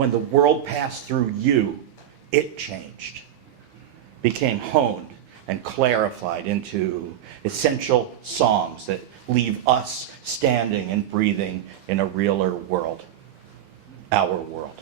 when the world passed through you, it changed, became honed and clarified into essential songs that leave us standing and breathing in a realer world, our world.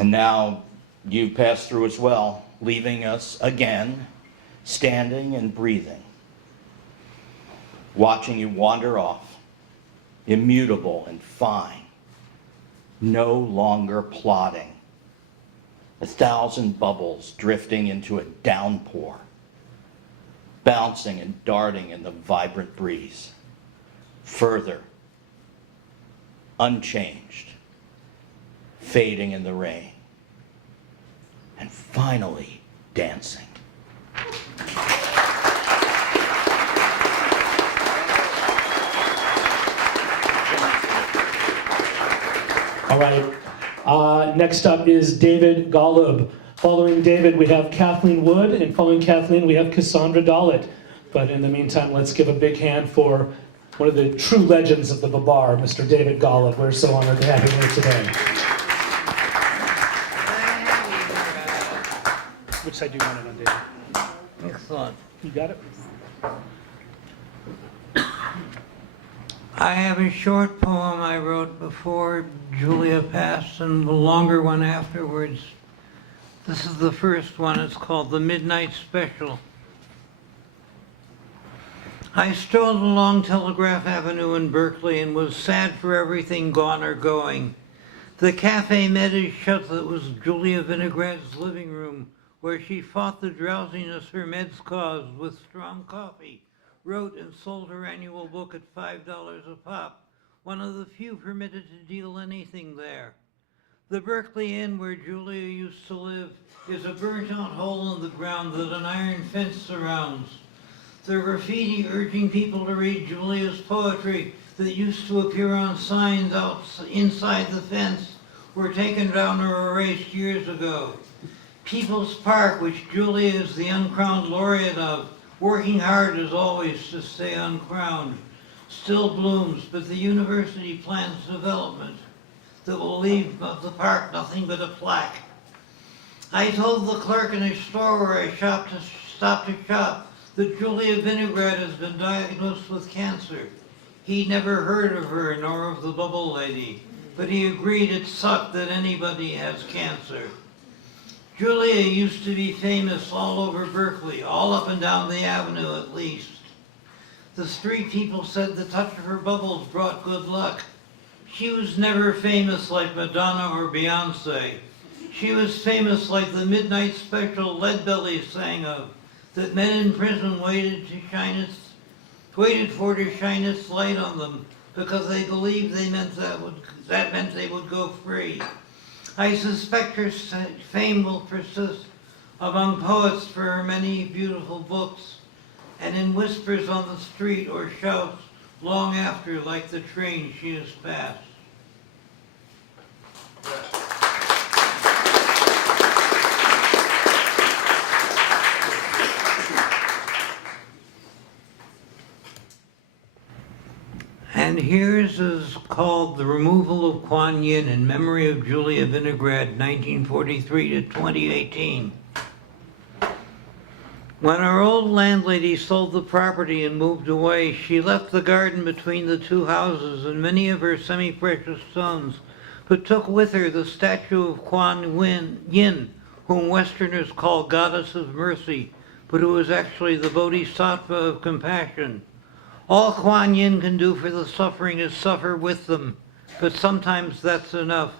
And now you've passed through as well, leaving us again, standing and breathing, watching you wander off, immutable and fine, no longer plodding, 1,000 bubbles drifting into a downpour, bouncing and darting in the vibrant breeze, further, unchanged, fading in the rain, and finally dancing. All right, next up is David Golub. Following David, we have Kathleen Wood, and following Kathleen, we have Cassandra Dalit. But in the meantime, let's give a big hand for one of the true legends of the Babar, Mr. David Golub. We're so honored to have him here today. Which side do you want it on, David? Excellent. You got it? I have a short poem I wrote before Julia passed and the longer one afterwards. This is the first one. It's called The Midnight Special. I strolled along Telegraph Avenue in Berkeley and was sad for everything gone or going. The Cafe Med is shut. That was Julia Vinograd's living room, where she fought the drowsiness her meds caused with strong coffee, wrote and sold her annual book at $5 a pop, one of the few permitted to deal anything there. The Berkeley Inn, where Julia used to live, is a burnt-out hole in the ground that an iron fence surrounds. The graffiti urging people to read Julia's poetry that used to appear on signs inside the fence were taken down or erased years ago. People's Park, which Julia is the uncrowned laureate of, working hard as always to stay uncrowned, still blooms, but the university plans development that will leave of the park nothing but a plaque. I told the clerk in a store where I stopped to shop that Julia Vinograd has been diagnosed with cancer. He'd never heard of her nor of the bubble lady, but he agreed it sucked that anybody has cancer. Julia used to be famous all over Berkeley, all up and down the avenue at least. The street people said the touch of her bubbles brought good luck. She was never famous like Madonna or Beyonce. She was famous like the Midnight Special Leadbelly sang of, that men in prison waited for to shine its light on them because they believed that meant they would go free. I suspect her fame will persist among poets for her many beautiful books and in whispers on the street or shouts long after, like the train she has passed. And here's is called The Removal of Kuan Yin in memory of Julia Vinograd, 1943 to 2018. When our old landlady sold the property and moved away, she left the garden between the two houses and many of her semi-precious stones, but took with her the statue of Kuan Yin, whom Westerners call Goddess of Mercy, but who is actually the Bodhisattva of compassion. All Kuan Yin can do for the suffering is suffer with them, but sometimes that's enough.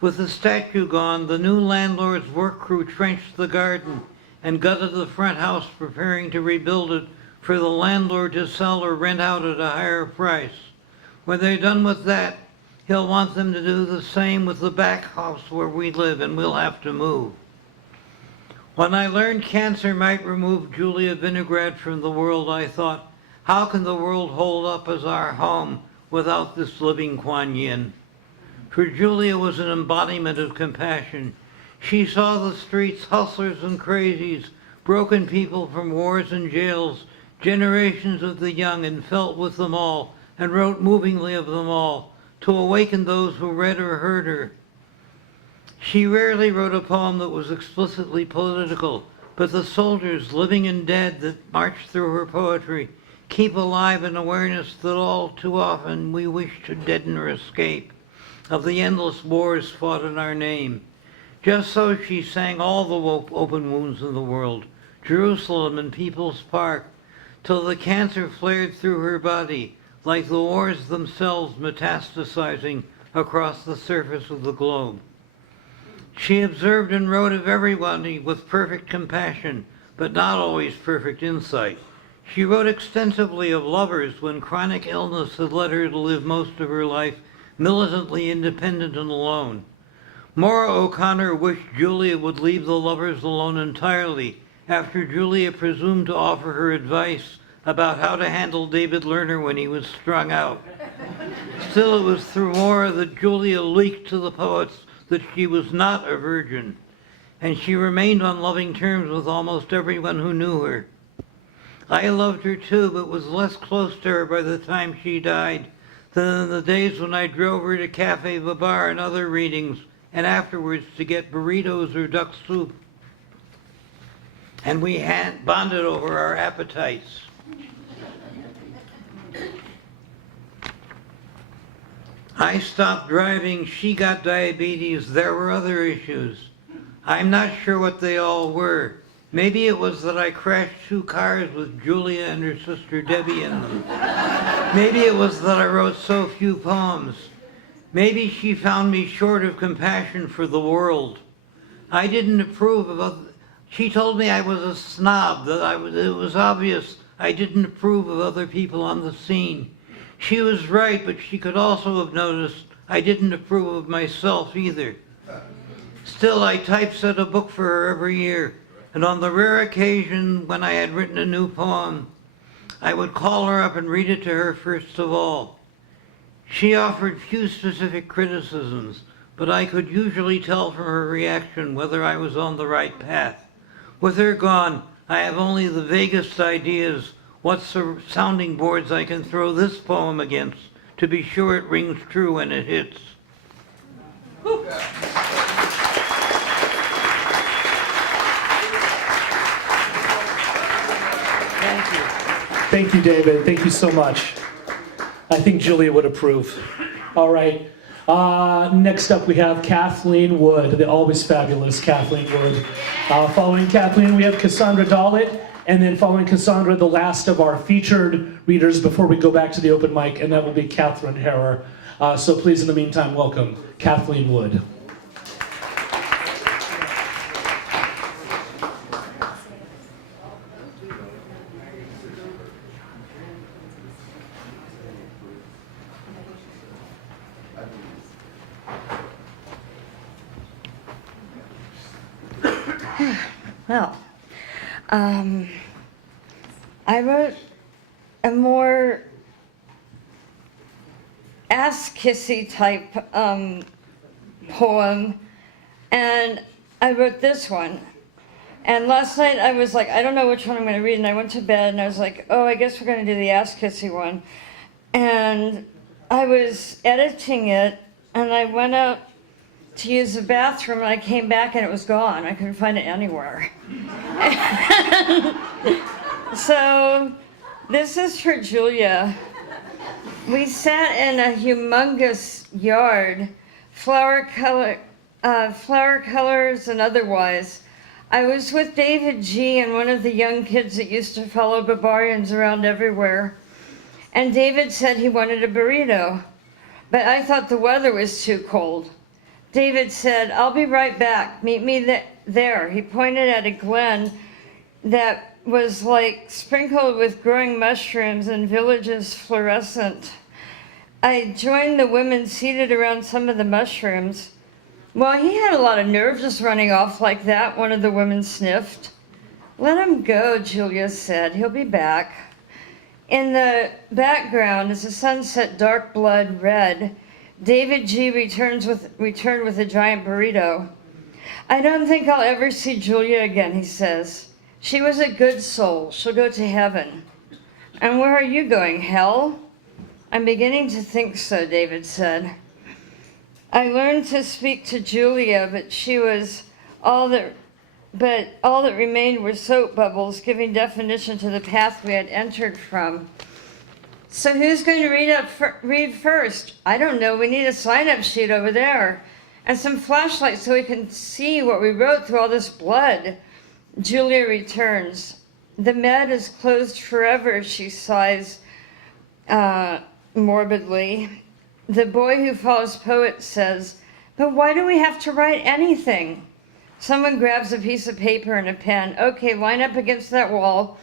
With the statue gone, the new landlord's work crew trenched the garden and gutted the front house, preparing to rebuild it for the landlord to sell or rent out at a higher price. When they're done with that, he'll want them to do the same with the back house where we live, and we'll have to move. When I learned cancer might remove Julia Vinograd from the world, I thought, how can the world hold up as our home without this living Kuan Yin? For Julia was an embodiment of compassion. She saw the streets, hustlers and crazies, broken people from wars and jails, generations of the young, and felt with them all, and wrote movingly of them all, to awaken those who read or heard her. She rarely wrote a poem that was explicitly political, but the soldiers, living and dead, that marched through her poetry keep alive an awareness that all too often we wish to deaden or escape, of the endless wars fought in our name. Just so she sang all the open wounds in the world, Jerusalem and People's Park, till the cancer flared through her body, like the wars themselves metastasizing across the surface of the globe. She observed and wrote of everyone with perfect compassion, but not always perfect insight. She wrote extensively of lovers when chronic illness had led her to live most of her life militantly independent and alone. Maura O'Connor wished Julia would leave the lovers alone entirely after Julia presumed to offer her advice about how to handle David Lerner when he was strung out. Still, it was through Maura that Julia leaked to the poets that she was not a virgin, and she remained on loving terms with almost everyone who knew her. I loved her too, but was less close to her by the time she died than in the days when I drove her to Cafe Babar and other readings, and afterwards to get burritos or duck soup. And we bonded over our appetites. I stopped driving, she got diabetes, there were other issues. I'm not sure what they all were. Maybe it was that I crashed 2 cars with Julia and her sister Debbie in them. Maybe it was that I wrote so few poems. Maybe she found me short of compassion for the world. I didn't approve of she told me I was a snob, that it was obvious I didn't approve of other people on the scene. She was right, but she could also have noticed I didn't approve of myself either. Still, I typeset a book for her every year, and on the rare occasion when I had written a new poem, I would call her up and read it to her first of all. She offered few specific criticisms, but I could usually tell from her reaction whether I was on the right path. With her gone, I have only the vaguest ideas what sounding boards I can throw this poem against to be sure it rings true when it hits. Thank you. Thank you, David. Thank you so much. I think Julia would approve. All right. Next up, we have Kathleen Wood, the always fabulous Kathleen Wood. Following Kathleen, we have Cassandra Dalit, and then following Cassandra, the last of our featured readers before we go back to the open mic, and that will be Catherine Harrer. So please, in the meantime, welcome Kathleen Wood. Well, I wrote a more ass-kissy type poem, and I wrote this one. And last night I was like, I don't know which one I'm going to read, and I went to bed and I was like, oh, I guess we're going to do the ass-kissy one. And I was editing it, and I went out to use the bathroom, and I came back and it was gone. I couldn't find it anywhere. So this is for Julia. We sat in a humongous yard, flower colors and otherwise. I was with David G. and one of the young kids that used to follow barbarians around everywhere. And David said he wanted a burrito, but I thought the weather was too cold. David said, I'll be right back, meet me there. He pointed at a glen that was like sprinkled with growing mushrooms and villages fluorescent. I joined the women seated around some of the mushrooms. Well, he had a lot of nerve just running off like that, one of the women sniffed. Let him go, Julia said, he'll be back. In the background is a sunset dark blood red. David G. returned with a giant burrito. I don't think I'll ever see Julia again, he says. She was a good soul. She'll go to heaven. And where are you going, hell? I'm beginning to think so, David said. I learned to speak to Julia, but all that remained were soap bubbles, giving definition to the path we had entered from. So who's going to read first? I don't know. We need a sign-up sheet over there. And some flashlights so we can see what we wrote through all this blood. Julia returns. The med is closed forever, she sighs morbidly. The boy who follows poet says, but why do we have to write anything? Someone grabs a piece of paper and a pen. Okay, line up against that wall.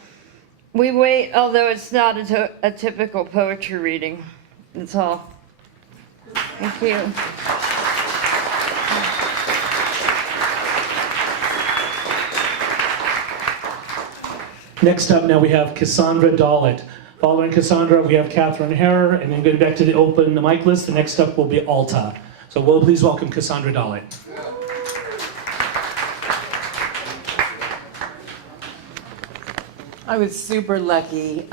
We wait, although it's not a typical poetry reading. That's all. Thank you. Next up now we have Cassandra Dollett. Following Cassandra, we have Catherine Herrer, and then going back to the open mic list, the next up will be Alta. So we'll please welcome Cassandra Dollett. I was super lucky.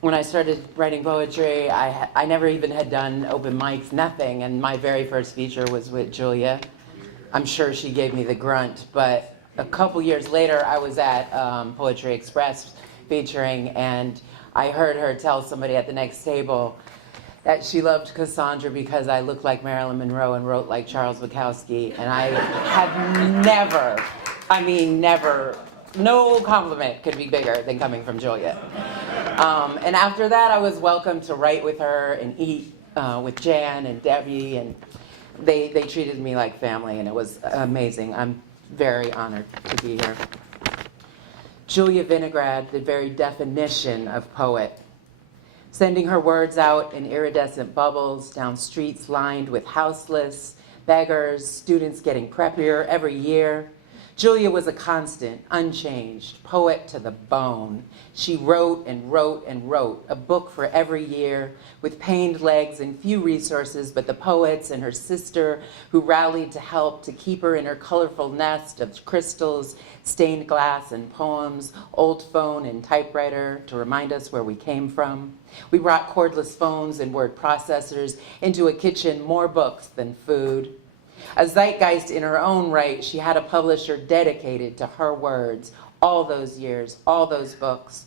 When I started writing poetry, I never even had done open mics, nothing, and my very first feature was with Julia. I'm sure she gave me the grunt, but a couple years later, I was at Poetry Express featuring, and I heard her tell somebody at the next table that she loved Cassandra because I looked like Marilyn Monroe and wrote like Charles Bukowski, and I had never, no compliment could be bigger than coming from Julia. And after that, I was welcome to write with her and eat with Jan and Debbie, and they treated me like family, and it was amazing. I'm very honored to be here. Julia Vinograd, the very definition of poet, sending her words out in iridescent bubbles down streets lined with houseless, beggars, students getting preppier every year. Julia was a constant, unchanged, poet to the bone. She wrote and wrote and wrote, a book for every year, with pained legs and few resources but the poets and her sister who rallied to help to keep her in her colorful nest of crystals, stained glass and poems, old phone and typewriter to remind us where we came from. We brought cordless phones and word processors into a kitchen, more books than food. A zeitgeist in her own right, she had a publisher dedicated to her words, all those years, all those books,